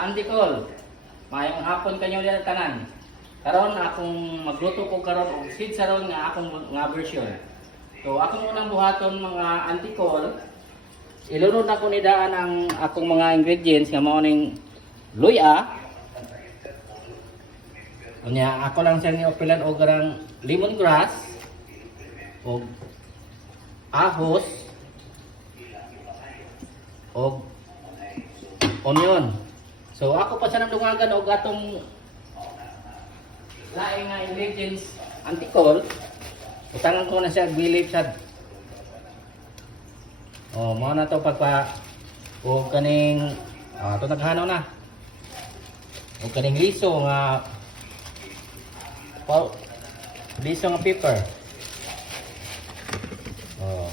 Andy Cole, mayong hapon kanyo diyan tanan. Karon akong magluto ko karon og seed saron nga akong nga version. So akong unang buhaton mga Andy Cole, ilunod na ko ni daan ang akong mga ingredients nga mao ning luya. Unya ako lang siya ni opilan og garang lemongrass og ahos og onion. So ako pa siya nang dungagan og atong laing nga ingredients Andy Cole. Utangan ko na siya bilip sad. Oh, mao na to pagpa og kaning to naghanaw na. Og kaning liso nga liso nga pepper. Oh.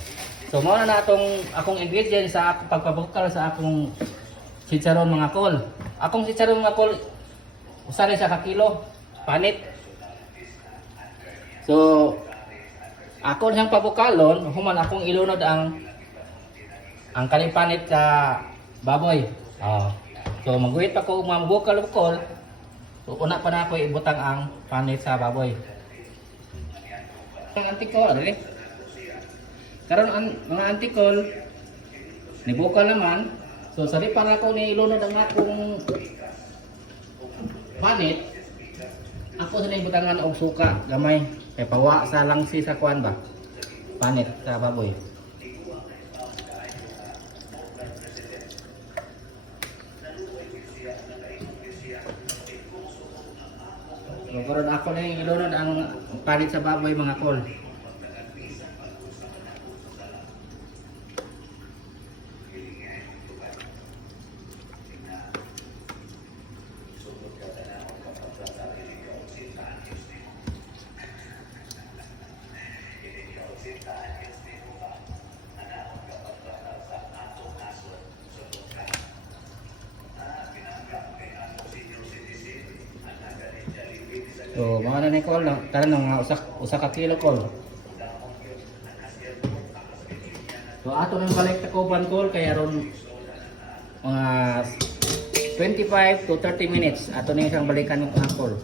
So mao na atong akong ingredients sa akong pagpabukal sa akong chicharon mga kol. Akong chicharon mga kol usa siya ka kilo panit. So ako siyang pabukalon, human akong ilunod ang kaning panit sa baboy. So magguhit pa ko mga bukal-bukal. So una pa na ako ibutang ang panit sa baboy. Ang Andy Cole, dali. Karon ang mga Andy Cole nibukal naman. So sari para ko ni ilunod ang akong panit. Ako sa ibutangan og suka gamay kay pawa sa langsi sa kuan ba. Panit sa baboy. So karon ako na ilunod ang panit sa baboy mga kol. So, mga nanay kol, taran nga usa ka kilo kol. So, ato nang balik ta kuban kol kaya ron mga 25 to 30 minutes ato na isang balikan ng kol.